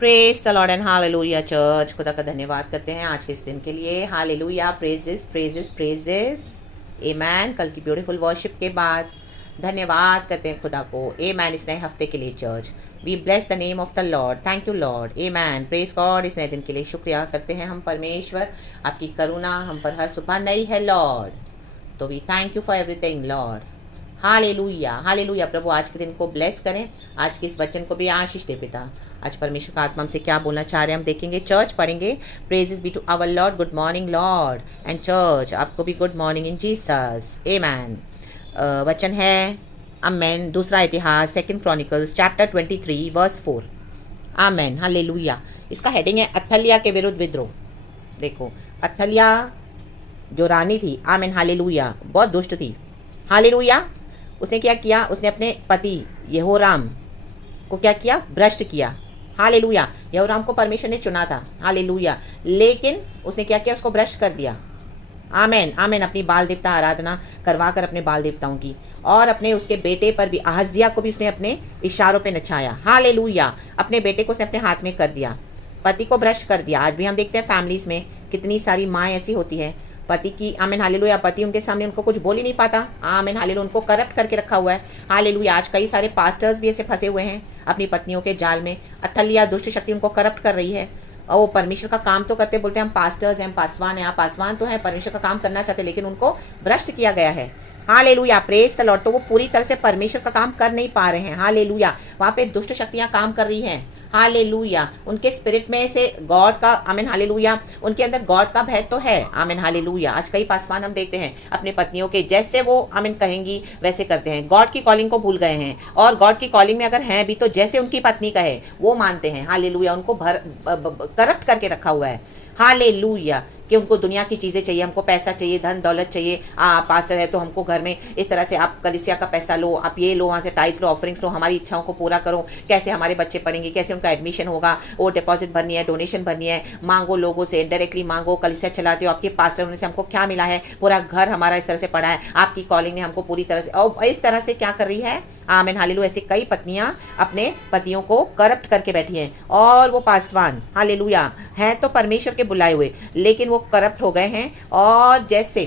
Praise the lord and hallelujah church. खुदा का धन्यवाद करते हैं आज के इस दिन के लिए। Hallelujah, praises praises praises. Amen. कल की ब्यूटीफुल वर्शिप के बाद धन्यवाद करते हैं खुदा को। आमेन। इस नए हफ्ते के लिए church we bless the name of the Lord. Thank you Lord. Amen. Praise God. इस नए दिन के लिए शुक्रिया करते हैं हम परमेश्वर, आपकी करुणा हम पर हर सुबह नई है लॉर्ड। तो we thank you for everything lord. Hallelujah hallelujah. प्रभु आज के दिन को ब्लेस करें, आज के इस वचन को भी आशीष दे पिता। आज परमेश्वर का आत्मा हमसे क्या बोलना चाह रहे हैं हम देखेंगे। चर्च पढ़ेंगे। Praises be to our Lord. Good morning Lord and church, आपको भी good morning in Jesus. Amen. वचन है आमेन दूसरा इतिहास 2 Chronicles chapter 23 verse 4। Amen hallelujah. इसका हेडिंग है अथल्या के विरुद्ध विद्रोह। देखो, अथल्या जो रानी थी, आमेन हालेलुया, बहुत दुष्ट थी। हालेलुया। उसने क्या किया? उसने अपने पति यहोराम को क्या किया? भ्रष्ट किया। हालेलुया। यहोराम को परमेश्वर ने चुना था। हालेलुया। लेकिन उसने क्या किया? उसको भ्रष्ट कर दिया। आमेन आमेन। अपनी बाल देवता आराधना करवा कर अपने बाल देवताओं की, और अपने उसके बेटे पर भी, अहज्या को भी उसने अपने इशारों पे नचाया। हालेलुया। अपने बेटे को उसने अपने हाथ में कर दिया, पति को भ्रष्ट कर दिया। आज भी हम देखते हैं फैमिलीज में कितनी सारी माँ ऐसी होती है, पति की, आमेन हालेलुया, पति उनके सामने उनको कुछ बोल ही नहीं पाता। Amen hallelujah. उनको करप्ट करके रखा हुआ है। हालेलुया। आज कई सारे पास्टर्स भी ऐसे फंसे हुए हैं अपनी पत्नियों के जाल में। अथल्या दुष्ट शक्ति उनको करप्ट कर रही है, और वो परमेश्वर का काम तो करते, बोलते हैं हम पास्टर्स हैं, हम पासवान हैं। आप पासवान तो हैं, परमेश्वर का काम करना चाहते, लेकिन उनको भ्रष्ट किया गया है। हालेलुया। Praise the Lord. तो वो पूरी तरह से परमेश्वर का काम कर नहीं पा रहे हैं। हालेलुया। वहाँ पे दुष्ट शक्तियाँ काम कर रही हैं। हालेलुया। उनके स्पिरिट में से गॉड का, आमीन हालेलुया, उनके अंदर गॉड का भय तो है। आमीन हालेलुया। आज कई पासवान हम देखते हैं अपने पत्नियों के, जैसे वो आमीन कहेंगी वैसे करते हैं। गॉड की कॉलिंग को भूल गए हैं, और गॉड की कॉलिंग में अगर हैं भी तो जैसे उनकी पत्नी कहे वो मानते हैं। हालेलुया। उनको करप्ट करके रखा हुआ है। हालेलुया। कि उनको दुनिया की चीज़ें चाहिए, हमको पैसा चाहिए, धन दौलत चाहिए। पास्टर है तो हमको घर में इस तरह से आप कलीसिया का पैसा लो, आप ये लो, वहाँ से टाइल्स लो, ऑफरिंग्स लो, हमारी इच्छाओं को पूरा करो। कैसे हमारे बच्चे पढ़ेंगे, कैसे उनका एडमिशन होगा, वो डिपॉजिट भरनी है, डोनेशन भरनी है, मांगो लोगों से, डायरेक्टली मांगो। कलीसिया चलाते हो, आपके पास्टर होने से हमको क्या मिला है? पूरा घर हमारा इस तरह से पड़ा है। आपकी कॉलिंग ने हमको पूरी तरह से, और इस तरह से क्या कर रही है? आमीन हालेलुया। ऐसी कई पत्नियां अपने पतियों को करप्ट करके बैठी हैं, और वो पासवान हालेलुया हैं तो परमेश्वर के बुलाए हुए, लेकिन वो करप्ट हो गए हैं। और जैसे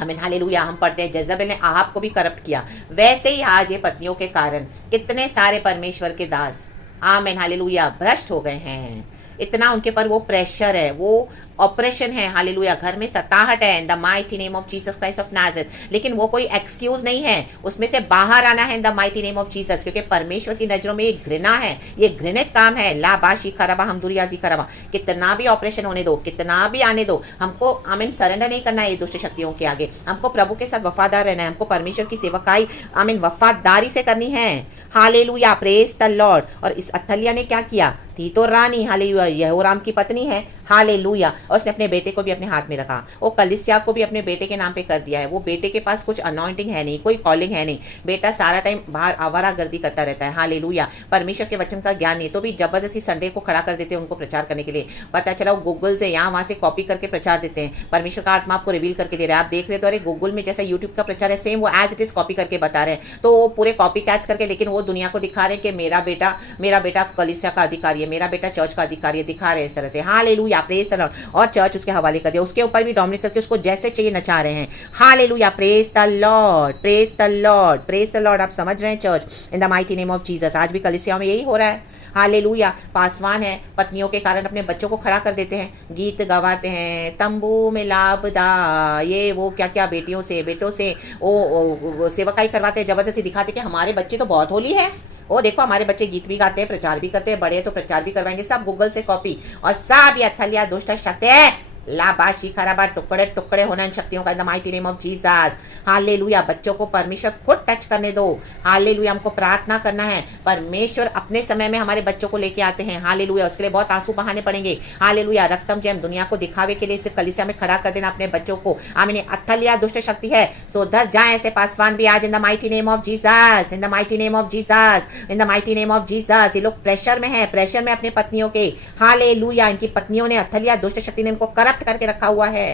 आमीन हालेलुया हम पढ़ते हैं जेजबेल ने आहाब को भी करप्ट किया, वैसे ही आज ये पत्नियों के कारण कितने सारे परमेश्वर के दास आमीन हालेलुया भ्रष्ट हो गए हैं। इतना उनके पर वो प्रेशर है, वो ऑपरेशन है। हालेलुया। घर में सताहट है, in the mighty name of Jesus Christ of Nazareth. लेकिन वो कोई एक्सक्यूज नहीं है, उसमें से बाहर आना है in the mighty name of Jesus, क्योंकि परमेश्वर की नजरों में ये घृणा है, ये घृणित काम है। ला बाशी खराबा हम दुरियाजी खराबा। कितना भी ऑपरेशन होने दो, कितना भी आने दो, हमको आमीन सरेंडर नहीं करना है ये दुष्ट शक्तियों के आगे। हमको प्रभु के साथ वफादार रहना है, हमको परमेश्वर की सेवकाई आमीन वफादारी से करनी है। हालेलुया। Praise the lord. और इस अथल्या ने क्या किया? थी तो रानी, हालेलुया, यहोराम की पत्नी है। हालेलुया। और उसने अपने बेटे को भी अपने हाथ में रखा, वो कलीसिया को भी अपने बेटे के नाम पे कर दिया है। वो बेटे के पास कुछ अनॉइंटिंग है नहीं, कोई कॉलिंग है नहीं। बेटा सारा टाइम बाहर आवारागर्दी करता रहता है। हालेलुया। परमेश्वर के वचन का ज्ञान नहीं, तो भी जबरदस्ती संडे को खड़ा कर देते हैं उनको प्रचार करने के लिए। पता चला वो गूगल से यहाँ वहाँ से कॉपी करके प्रचार देते हैं। परमेश्वर का आत्मा आपको रिवील करके दे रहा है, आप देख रहे तो अरे गूगल में जैसा यूट्यूब का प्रचार है, सेम वो एज इट इज कॉपी करके बता रहे हैं। तो वो पूरे कॉपी कैच करके, लेकिन वो दुनिया को दिखा रहे हैं कि मेरा बेटा कलीसिया का अधिकारी है, मेरा बेटा चर्च का अधिकारी है, दिखा रहे हैं इस तरह से। हालेलुया। Praise the lord. और चर्च उसके हवाले कर दिया, उसके ऊपर भी डोमिनेट करके उसको जैसे चाहिए नचा रहे हैं। Hallelujah. Praise the Lord, praise the Lord, praise the Lord. आप समझ रहे हैं church, in the mighty name of Jesus. आज भी कलीसियाओं में यही हो रहा है। हालेलुया। पासवान है, पत्नियों के कारण अपने बच्चों को खड़ा कर देते हैं, गीत गवाते हैं, तंबू में लाभदा, ये वो क्या क्या, बेटियों से बेटों से वो सेवकाई करवाते हैं, जबरदस्ती दिखाते कि हमारे बच्चे तो बहुत होली है, ओ देखो हमारे बच्चे गीत भी गाते हैं, प्रचार भी करते हैं, बड़े तो प्रचार भी करवाएंगे। सब गूगल से कॉपी, और सब ये अथल्या दुष्ट शक्ति है। लाबाशी खराबा टुकड़े टुकड़े होना इन शक्तियों का, इन the mighty name of Jesus. Hallelujah. बच्चों को परमेश्वर खुद टच करने दो। हालेलुया। हमको प्रार्थना करना है, परमेश्वर अपने समय में हमारे बच्चों को लेके आते हैं। हालेलुया। उसके लिए बहुत आंसू बहाने पड़ेंगे। हालेलुया। रक्तम जैम दुनिया को दिखावे के लिए सिर्फ कलीसिया में खड़ा कर देना अपने बच्चों को। आमीन। अथल्या दुष्ट शक्ति है, सो उधर जाए ऐसे पासवान भी आज, इन the mighty name of Jesus, in the mighty name of Jesus, in the mighty name of Jesus. ये लोग प्रेशर में है, प्रेशर में अपने पत्नियों के। हालेलुया। इनकी पत्नियों ने, अथल्या दुष्ट शक्ति ने इनको करप्ट करके रखा हुआ है।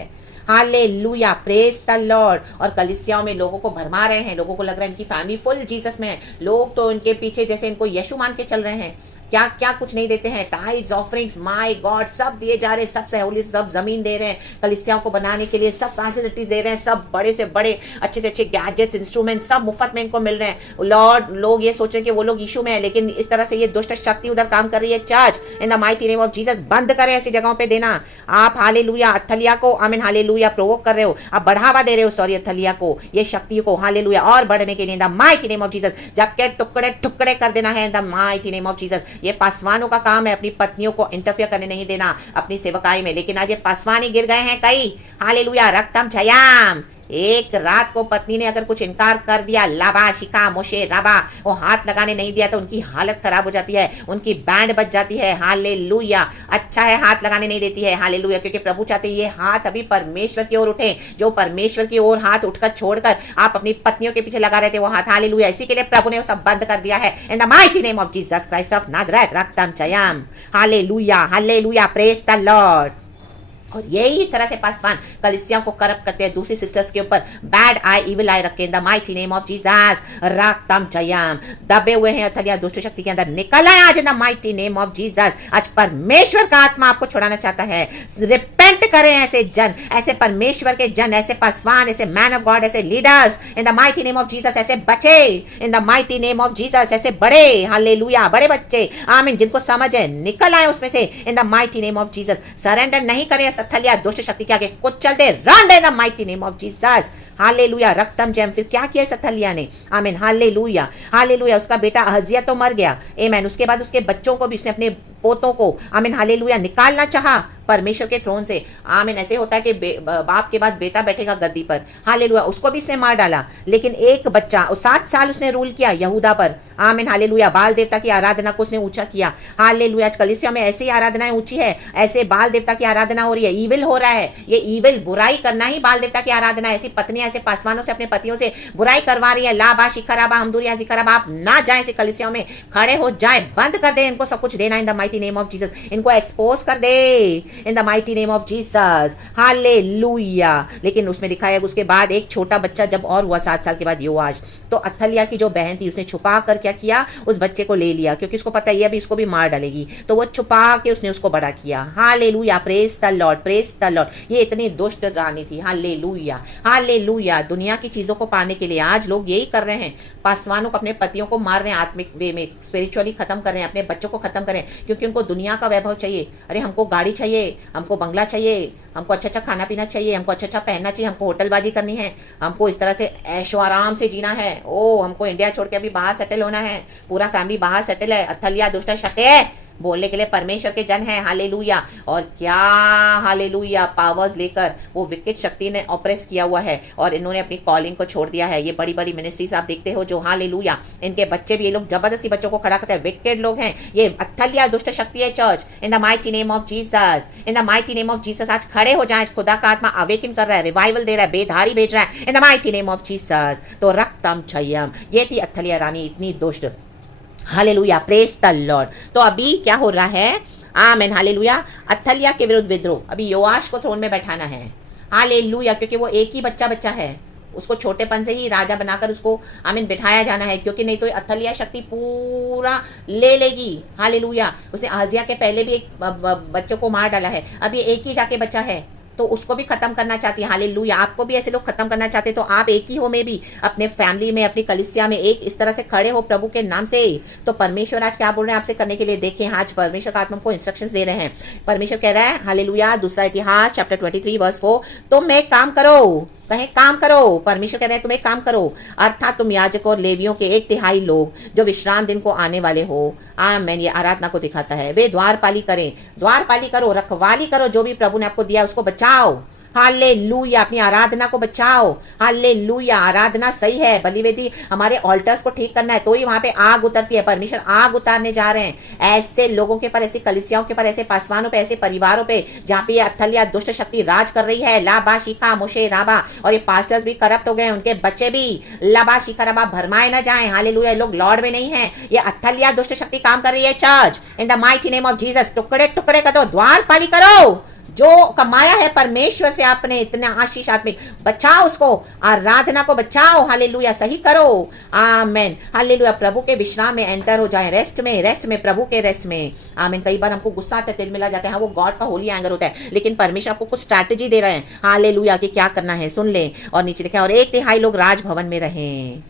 हालेलुया। Praise the lord. और कलीसियाओं में लोगों को भरमा रहे हैं, लोगों को लग रहा है इनकी फैमिली फुल जीसस में है। लोग तो इनके पीछे जैसे इनको यीशु मान के चल रहे हैं। क्या क्या कुछ नहीं देते हैं, टाइड्स ऑफरिंग्स, माय गॉड सब दिए जा रहे हैं, सबसे होली सब जमीन दे रहे हैं कलीसियाओं को बनाने के लिए, सब फैसिलिटीज दे रहे हैं, सब बड़े से बड़े अच्छे से अच्छे गैजेट्स इंस्ट्रूमेंट सब मुफ्त में इनको मिल रहे हैं। लॉर्ड लोग ये सोच रहे हैं कि वो लोग यीशु में है, लेकिन इस तरह से ये दुष्ट शक्ति उधर काम कर रही है। Church in the mighty name of Jesus बंद करें ऐसी जगहों पे देना। आप हालेलुया अथलिया को आमीन हालेलुया प्रोवोक कर रहे हो, आप बढ़ावा दे रहे हो सॉरी अथलिया को, ये शक्ति को हालेलुया और बढ़ने के लिए इन the mighty name of Jesus, जबकि टुकड़े टुकड़े कर देना है in the mighty name of Jesus. ये पासवानों का काम है अपनी पत्नियों को इंटरफियर करने नहीं देना अपनी सेवकाई में, लेकिन आज ये पासवानी गिर गए हैं कई। हालेलुया रक्तम छयाम, एक रात को पत्नी ने अगर कुछ इनकार कर दिया, लाबा शिका मोशे राबा, वो हाथ लगाने नहीं दिया तो उनकी हालत खराब हो जाती है, उनकी बैंड बच जाती है। हालेलुया अच्छा है हाथ लगाने नहीं देती है। हालेलुया क्योंकि प्रभु चाहते हैं ये हाथ अभी परमेश्वर की ओर उठे, जो परमेश्वर की ओर हाथ उठकर छोड़कर आप अपनी पत्नियों के पीछे लगा रहे थे वो हाथ। हालेलुया इसी के लिए प्रभु ने वो सब बंद कर दिया है in the mighty name of Jesus Christ of Nazareth रक्तम चयाम। Hallelujah hallelujah praise the lord. और यही इस तरह से पासवान कलीसियाओं को करप्ट करते हैं, दूसरी सिस्टर्स के ऊपर बैड आई इविल आई रखे in the mighty name of Jesus रक्तम जयम। दबे हुए हैं अथलिया दुष्ट शक्ति के अंदर, निकल आए आज इन the mighty name of Jesus. आज परमेश्वर का आत्मा आपको छुड़ाना चाहता है। रिपेंट करें ऐसे जन, ऐसे परमेश्वर के जन, ऐसे पासवान, ऐसे मैन ऑफ गॉड, ऐसे leaders in the mighty name of Jesus, ऐसे बच्चे इन the mighty name of Jesus, ऐसे बड़े हालेलुया बड़े बच्चे आमीन जिनको समझ है निकल आए उसमें से in the mighty name of Jesus. Surrender नहीं करें अथलिया दुष्ट शक्ति के आगे, कुछ चलते run in the mighty name of Jesus. Hallelujah रक्तम जैम। फिर क्या किया इस अथलिया ने आमीन हालेलुया हालेलुया। उसका बेटा अहजिया तो मर गया आमीन, उसके बाद उसके बच्चों को भी उसने अपने पोतों को आमीन हालेलुया निकालना चाहा परमेश्वर के थ्रोन से। आमीन ऐसे होता है कि बाप के बाद बेटा बैठेगा गद्दी पर, हालेलुया उसको भी इसने मार डाला। लेकिन एक बच्चा 7 साल उसने रूल किया यहूदा पर आमीन हालेलुया। बाल देवता की आराधना को उसने ऊंचा किया। हालेलुया आज कलीसिया में ऐसी आराधनाएं ऊंची है, ऐसे बाल देवता की आराधना हो रही है, ईविल हो रहा है। ये ईविल बुराई करना ही बाल देवता की आराधना। ऐसी पत्नियां ऐसे पासवानों से अपने पतियों से बुराई करवा रही है। लाबा शिखराबा हमदुरिया जिखराबा, आप ना जाए ऐसी कलीसियाओं में, खड़े हो जाए, बंद कर दे इनको सब कुछ देना in the mighty name of Jesus. इनको एक्सपोज कर दे in the mighty name of Jesus hallelujah. लेकिन उसमें लिखा है उसके बाद एक छोटा बच्चा जब और हुआ 7 साल के बाद योआश, तो अथलिया की जो बहन थी उसने छुपा कर क्या किया, उस बच्चे को ले लिया क्योंकि उसको पता है अभी इसको भी मार डालेगी, तो वो छुपा के उसने उसको बड़ा किया। Hallelujah praise the Lord praise the Lord. ये इतनी दुष्ट रानी थी। Hallelujah hallelujah. दुनिया की चीजों को पाने के लिए आज लोग यही कर रहे हैं, पासवानों को अपने पतियों को मार रहे हैं, आत्मिक वे में स्पिरिचुअली खत्म कर रहे हैं, अपने बच्चों को खत्म करें क्योंकि उनको दुनिया का वैभव चाहिए। अरे हमको गाड़ी चाहिए, हमको बंगला चाहिए, हमको अच्छा अच्छा खाना पीना चाहिए, हमको अच्छा अच्छा पहनना चाहिए, हमको होटलबाजी करनी है, हमको इस तरह से ऐशो आराम से जीना है। ओ हमको इंडिया छोड़ के अभी बाहर सेटल होना है, पूरा फैमिली बाहर सेटल है। अथलिया दुष्ट शक्ति है बोलने के लिए परमेश्वर के जन है। हालेलुया। और क्या हालेलुया पावर्स लेकर वो विकेट शक्ति ने ऑपरेस किया हुआ है और इन्होंने अपनी कॉलिंग को छोड़ दिया है। ये बड़ी बड़ी मिनिस्ट्रीज आप देखते हो जो हालेलुया इनके बच्चे भी, ये लोग जबरदस्ती बच्चों को खड़ा करते हैं, विकेट लोग हैं ये। अथलिया दुष्ट शक्ति है church in the mighty name of Jesus in the mighty name of Jesus. आज खड़े हो जाए, खुदा का आत्मा अवेकन कर रहा है, रिवाइवल दे रहा है, बेधारी भेज रहा है in the mighty name of Jesus. तो रक्तम छयम, ये थी अथलिया रानी इतनी दुष्ट। Hallelujah praise the Lord. तो अभी क्या हो रहा है आमीन हालेलुया, अथलिया के विरुद्ध विद्रोह। अभी योआश को थ्रोन में बैठाना है। हालेलुया क्योंकि वो एक ही बच्चा है, उसको छोटेपन से ही राजा बनाकर उसको आमीन बिठाया जाना है, क्योंकि नहीं तो अथलिया शक्ति पूरा ले लेगी। हालेलुया। उसने अहजिया के पहले भी एक बच्चे को मार डाला है, अब ये एक ही जाके बच्चा है तो उसको भी खत्म करना चाहती है। हालेलुया। आपको भी ऐसे लोग खत्म करना चाहते तो आप एक ही हो में भी अपने फैमिली में अपनी कलीसिया में एक इस तरह से खड़े हो प्रभु के नाम से। तो परमेश्वर आज क्या बोल रहे हैं आपसे करने के लिए, देखें आज परमेश्वर का आत्मा को इंस्ट्रक्शंस दे रहे हैं। परमेश्वर कह रहा है हालेलुया, दूसरा इतिहास चैप्टर 23 वर्स 4, तुम एक काम करो, कहें काम करो। परमेश्वर कह रहे हैं तुम एक काम करो, अर्थात तुम याजक और लेवियों के 1/3 लोग जो विश्राम दिन को आने वाले हो, आमीन, ये आराधना को दिखाता है, वे द्वारपाली करें। द्वारपाली करो, रखवाली करो, जो भी प्रभु ने आपको दिया उसको बचाओ। हालेलुया। अपनी आराधना को बचाओ। हालेलुया। आराधना सही है, बलिवेदी हमारे ऑल्टर्स को ठीक करना है तो ही वहां पे आग उतरती है। परमेश्वर आग उतारने जा रहे हैं ऐसे लोगों के पर, ऐसी कलीसियाओं के पर, ऐसे पासवानों पे, ऐसे परिवारों पे जहाँ पे ये अथलिया दुष्ट शक्ति राज कर रही है। लाबा शिका मोशे राबा। और ये पास्टर्स भी करप्ट हो गए, उनके बच्चे भी लाबा शिका राबा भरमाए ना जाए। हालेलुया। लोग लॉर्ड में नहीं है, ये अथलिया दुष्ट शक्ति काम कर रही है church in the mighty name of Jesus. टुकड़े टुकड़े कर दो, द्वारपाली करो, जो कमाया है परमेश्वर से आपने इतना आशीष आत्मिक, बचाओ उसको, आराधना को बचाओ, हालेलुया, सही करो, आमेन, हालेलुया। प्रभु के विश्राम में एंटर हो जाए, रेस्ट में, प्रभु के रेस्ट में, आमीन। कई बार हमको गुस्सा आता है, तिल मिला जाता है, हाँ वो गॉड का होली एंगर होता है, लेकिन परमेश्वर आपको कुछ स्ट्रैटेजी दे रहे हैं, हालेलुया, कि क्या करना है, सुन लें। और नीचे लिखा है, और 1/3 लोग राजभवन में रहें,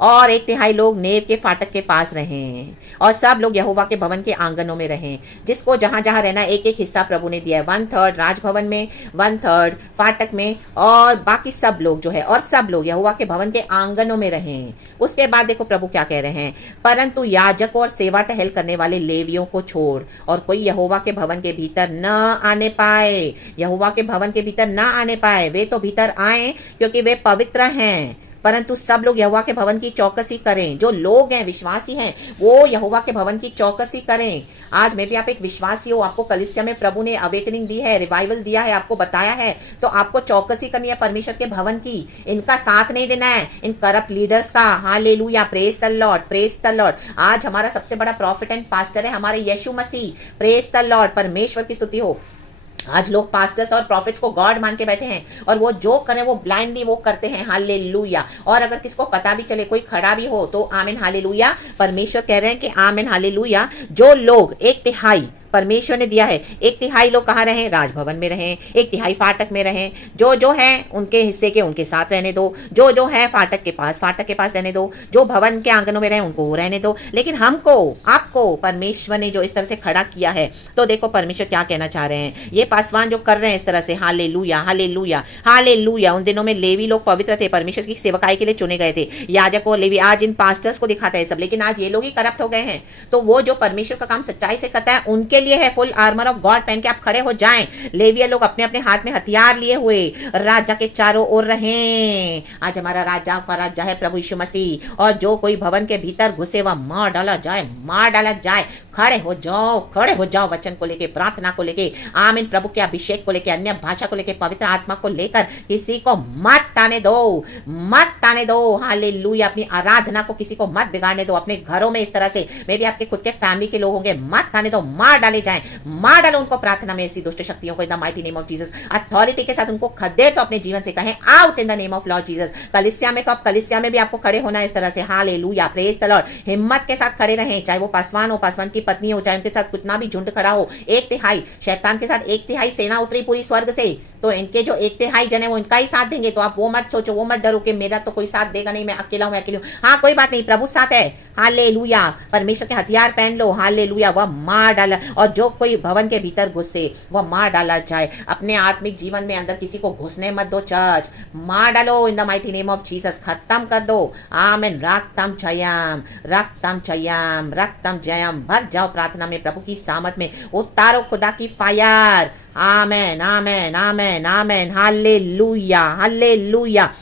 और 1/3 लोग नेव के फाटक के पास रहें, और सब लोग यहोवा के भवन के आंगनों में रहें। जिसको जहाँ जहाँ रहना, एक एक हिस्सा प्रभु ने दिया है, 1/3 राजभवन में, 1/3 फाटक में, और बाकी सब लोग जो है, और सब लोग यहोवा के भवन के आंगनों में रहें। उसके बाद देखो प्रभु क्या कह रहे हैं, परंतु याजक और सेवा टहल करने वाले लेवियों को छोड़ और कोई यहोवा के भवन के भीतर न आने पाए। यहोवा के भवन के भीतर न आने पाए, वे तो भीतर आए क्योंकि वे पवित्र हैं, परंतु सब लोग यहोवा के भवन की चौकसी करें। जो लोग हैं, विश्वासी हैं, वो यहोवा के भवन की चौकसी करें। आज में भी आप एक विश्वासी हो, आपको कलीसिया में प्रभु ने अवेकनिंग दी है, रिवाइवल दिया है, आपको बताया है, तो आपको चौकसी करनी है परमेश्वर के भवन की। इनका साथ नहीं देना है, इन करप्ट लीडर्स का। Hallelujah, praise the Lord, praise the Lord. आज हमारा सबसे बड़ा प्रॉफिट एंड पास्टर है हमारे यीशु मसीह। प्रेज द लॉर्ड, परमेश्वर की स्तुति हो। आज लोग पास्टर्स और प्रॉफिट्स को गॉड मान के बैठे हैं, और वो जो करें वो ब्लाइंडली वो करते हैं, हालेलुया। और अगर किसको पता भी चले, कोई खड़ा भी हो, तो आमीन, हालेलुया। परमेश्वर कह रहे हैं कि आमीन, हालेलुया। जो लोग 1/3 परमेश्वर ने दिया है, 1/3 लोग कहाँ रहें, राजभवन में रहें, 1/3 फाटक में रहें। जो जो है उनके हिस्से के उनके साथ रहने दो, जो जो है फाटक के पास रहने दो, जो भवन के आंगनों में रहें उनको वो रहने दो। लेकिन हमको, आपको परमेश्वर ने जो इस तरह से खड़ा किया है, तो देखो परमेश्वर क्या कहना चाह रहे हैं। ये पासवान जो कर रहे हैं इस तरह से, हालेलुया, हालेलुया, हालेलुया। उन दिनों में लेवी लोग पवित्र थे, परमेश्वर की सेवकाई के लिए चुने गए थे, याजक और लेवी। आज इन पास्टर्स को दिखाता है सब, लेकिन आज ये लोग ही करप्ट हो गए हैं। तो वो जो परमेश्वर का काम सच्चाई से करता है, उनके लिए है फुल आर्मर ऑफ गॉड पहन के आप खड़े हो जाएं। लेविया लोग अपने अपने हाथ में हथियार लिए हुए राजा के चारों ओर रहें। आज हमारा राजा का राजा है प्रभु यीशु मसीह, और जो कोई भवन के भीतर घुसे वह मार डाला जाए, मार डाला जाए। खड़े हो जाओ, खड़े हो जाओ, वचन को लेके, प्रार्थना को लेके, आमीन, प्रभु के अभिषेक को लेके, अन्य भाषा को लेके, पवित्र आत्मा को लेकर किसी को मत आने दो, मत आने दो, हालेलुया। अपनी आराधना को किसी को मत बिगाड़ने दो। अपने घरों में इस तरह से, मे भी आपके खुद के फैमिली के लोग होंगे, मत आने दो, मार डाले जाए, मार डालो उनको प्रार्थना में, ऐसी दुष्ट शक्तियों को इन the mighty name of Jesus. Authority के साथ उनको खदेड़ तो अपने जीवन से कहें, out in the name of Lord Jesus. कलीसिया में तो आप कलीसिया में भी आपको खड़े होना है इस तरह से, हालेलुया, प्रेज द लॉर्ड। हिम्मत के साथ खड़े रहें, चाहे वो पासवान हो, पासवान की पत्नी हो, चाहे उनके साथ कितना भी झुंड खड़ा हो। 1/3 शैतान के साथ 1/3 सेना उतरी पूरी स्वर्ग से, तो इनके जो 1/3 जन है वो इनका ही साथ देंगे। तो आप वो मत सोचो, वो मत डरो कि मेरा तो कोई साथ देगा नहीं, मैं अकेला हूं, मैं अकेली हूं। हाँ, कोई बात नहीं, प्रभु साथ है, हालेलुया। परमेश्वर के हथियार पहन लो, हालेलुया। वह मार डाला, और जो कोई भवन के भीतर घुसे वह मार डाला जाए। अपने आत्मिक जीवन में अंदर किसी को घुसने मत दो, चर्च मार डालो इन the mighty name of Jesus, खत्म कर दो, आमीन। रक्तम जयम, रक्तम जयम, रक्तम जयम। भर जाओ प्रार्थना में, प्रभु की सामत में, उतारो खुदा की फायर, आमेन, आमेन, आमेन, आमेन, हालेलुया, हालेलुया।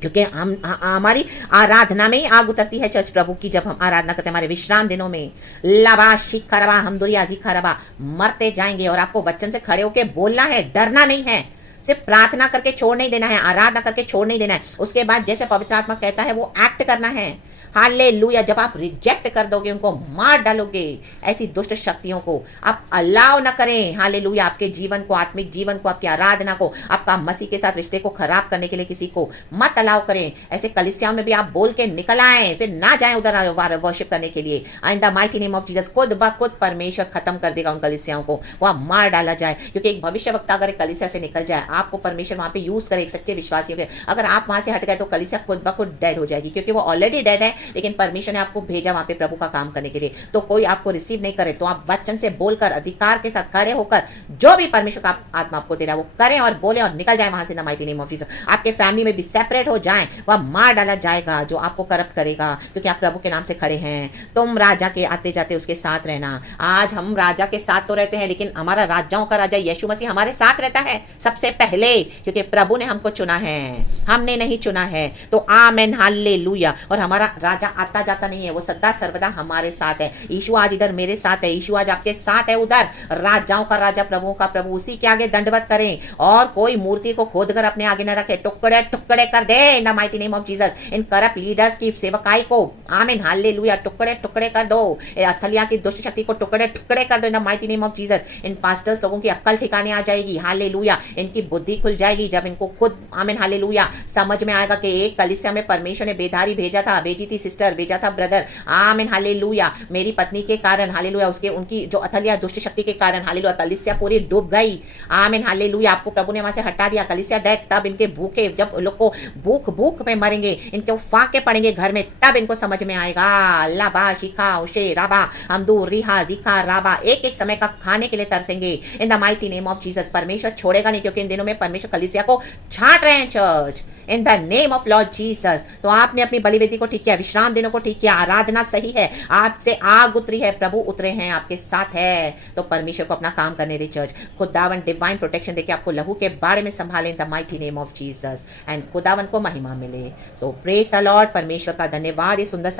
क्योंकि हम हमारी आराधना में ही आग उतरती है चर्च प्रभु की, जब हम आराधना करते हैं हमारे विश्राम दिनों में। लबा शिखरबा हम दुरियाजी खरबा, मरते जाएंगे। और आपको वचन से खड़े होकर बोलना है, डरना नहीं है, सिर्फ प्रार्थना करके छोड़ नहीं देना है, आराधना करके छोड़ नहीं देना है। उसके बाद जैसे पवित्र आत्मा कहता है वो एक्ट करना है, हालेलुया। जब आप रिजेक्ट कर दोगे, उनको मार डालोगे, ऐसी दुष्ट शक्तियों को आप अलाउ न करें, हालेलुया। आपके जीवन को, आत्मिक जीवन को, आपकी आराधना को, आपका मसीह के साथ रिश्ते को खराब करने के लिए किसी को मत अलाउ करें। ऐसे कलीसियाओं में भी आप बोल के निकल आए, फिर ना जाएं उधर वर्शिप करने के लिए। इन the mighty name of Jesus, खुद ब खुद परमेश्वर खत्म कर देगा उन कलीसियाओं को, वह मार डाला जाए। क्योंकि एक भविष्यवक्ता अगर एक कलीसिया से निकल जाए, आपको परमेश्वर वहां पे यूज करे, एक सच्चे विश्वासियों के, अगर आप वहां से हट गए तो कलीसिया खुद ब खुद डेड हो जाएगी, क्योंकि वो ऑलरेडी डेड है। लेकिन परमेश्वर ने आपको भेजा वहां पे प्रभु का काम करने के लिए, तो कोई आपको रिसीव नहीं करे, तो आप वचन से बोलकर, अधिकार के साथ खड़े होकर, जो भी परमेश्वर का आत्मा आपको दे रहा है वो करें और बोले और निकल जाए वहां से, the mighty name of Jesus. आपके फैमिली में भी सेपरेट हो जाएं, वह मार डाला जाएगा जो आपको करप्ट करेगा, क्योंकि आप प्रभु के नाम से खड़े हैं। तुम राजा के आते जाते उसके साथ रहना। आज हम राजा के साथ तो रहते हैं, लेकिन हमारा राजाओं का राजा यीशु मसीह हमारे साथ रहता है सबसे पहले, क्योंकि प्रभु ने हमको चुना है, हमने नहीं चुना है। तो आमेन, हालेलुया। और हमारा राजा आता जाता नहीं है, वो सदा सर्वदा हमारे साथ है। यीशु आज इधर मेरे साथ है, यीशु आज आपके साथ है उधर। राजाओं का राजा, प्रभुओं का प्रभु, उसी के आगे दंडवत करें और कोई मूर्ति को खोद कर अपने आगे न रखे। टुकड़े टुकड़े कर दे in the mighty name of Jesus. इन करप्ट लीडर्स की सेवकाई को आमीन हालेलुया टुकड़े टुकड़े कर दो। अथलिया की दुष्ट शक्ति को टुकड़े टुकड़े कर दो इन the mighty name of Jesus. In pastors लोगों की अक्ल ठिकाने आ जाएगी, हालेलुया। इनकी बुद्धि खुल जाएगी जब इनको खुद आमीन हालेलुया समझ में आएगा कि एक कलीसिया में परमेश्वर ने बेधारी भेजी थी सिस्टर, भेजा था ब्रदर, आमीन हालेलुया। मेरी पत्नी के कारण हालेलुया, उसके उनकी जो अथलिया दुष्ट शक्ति के कारण हालेलुया कलीसिया पूरी डूब गई, आमीन हालेलुया। आपको प्रभु ने वहां से हटा दिया, कलीसिया डेड। तब इनके भूखे, जब लोग को भूख भूख में मरेंगे, इनके फाके पड़ेंगे घर में, तब इनको समझ में आएगा। लाबा शिखा उशे राबा हमदू रिहा जिका राबा, एक एक समय का खाने के लिए तरसेंगे in the mighty name of Jesus. परमेश्वर छोड़ेगा नहीं, क्योंकि इन दिनों में परमेश्वर कलीसिया को छांट रहे हैं church in the name of Lord Jesus. तो आपने अपनी बलिवेदी को ठीक किया, विश्राम दिनों को ठीक किया, आराधना सही है, आपसे आग उतरी है, प्रभु उतरे हैं, आपके साथ है। तो परमेश्वर को अपना काम करने दे चर्च। खुदावन डिवाइन प्रोटेक्शन देके आपको लहू के बारे में संभाले इन the mighty name of Jesus and खुदावन को महिमा मिले। तो प्रेज द लॉर्ड। परमेश्वर का धन्यवाद ये सुंदर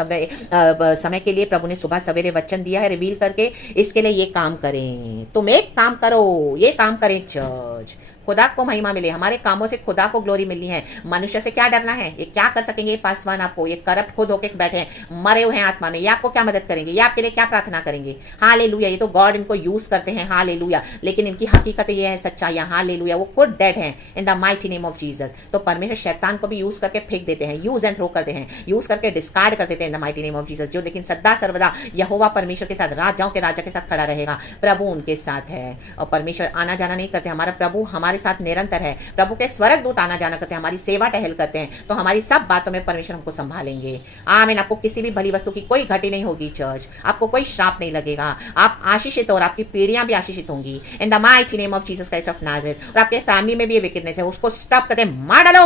समय के लिए। प्रभु ने सुबह सवेरे वचन दिया है रिवील करके, इसके लिए ये काम करें। तुम एक काम करो, ये काम करें चर्च, खुदा को महिमा मिले। हमारे कामों से खुदा को ग्लोरी मिलनी है। मनुष्य से क्या डरना है? ये क्या कर सकेंगे ये पासवान आपको? ये करप्ट खुद होके बैठे हैं, मरे हुए हैं आत्मा में, ये आपको क्या मदद करेंगे? ये आपके लिए क्या प्रार्थना करेंगे? हालेलुया। ये तो गॉड इनको यूज करते हैं, हालेलुया, लेकिन इनकी हकीकत ये है सच्चाई, हालेलुया। वो खुद डेड हैं इन the mighty name of Jesus. तो परमेश्वर शैतान को भी यूज करके फेंक देते हैं, यूज एंड थ्रो करते हैं, यूज करके डिस्कार्ड कर देते हैं इन the mighty name of Jesus. जो लेकिन सदा सर्वदा यहोवा परमेश्वर के साथ, राजाओं के राजा के साथ खड़ा रहेगा, प्रभु उनके साथ है। और परमेश्वर आना जाना नहीं करते, हमारा प्रभु हमारे साथ निरंतर है। प्रभु के स्वर्ग दूत आना जाना करते हैं, हमारी सेवा टहल करते हैं, तो हमारी सब बातों में परमेश्वर हमको संभालेंगे। आमीन। आपको किसी भी भली वस्तु की कोई घटी नहीं होगी चर्च, आपको कोई श्राप नहीं लगेगा, आप आशीषित और आपकी पीढ़ियां भी आशीषित होंगी इन the mighty name of Jesus Christ of Nazareth. और आपके फैमिली में भी ये विकेटनेस है, उसको स्टॉप करके मार डालो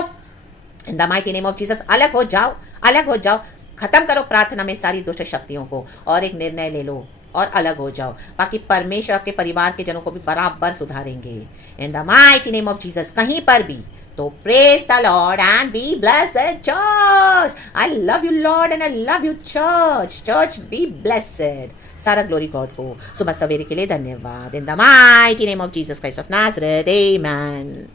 इन the mighty name of Jesus. अलग हो जाओ, अलग हो जाओ, खत्म करो प्रार्थना में सारी दुष्ट शक्तियों को और एक निर्णय ले लो और अलग हो जाओ। बाकी परमेश्वर आपके परिवार के जनों को भी बराबर सुधारेंगे in the mighty name of Jesus, कहीं पर भी। तो praise the lord and be blessed church. I love you lord and I love you church. Church be blessed. सारा ग्लोरी गॉड को। सुबह सवेरे के लिए धन्यवाद in the mighty name of Jesus Christ of Nazareth, amen.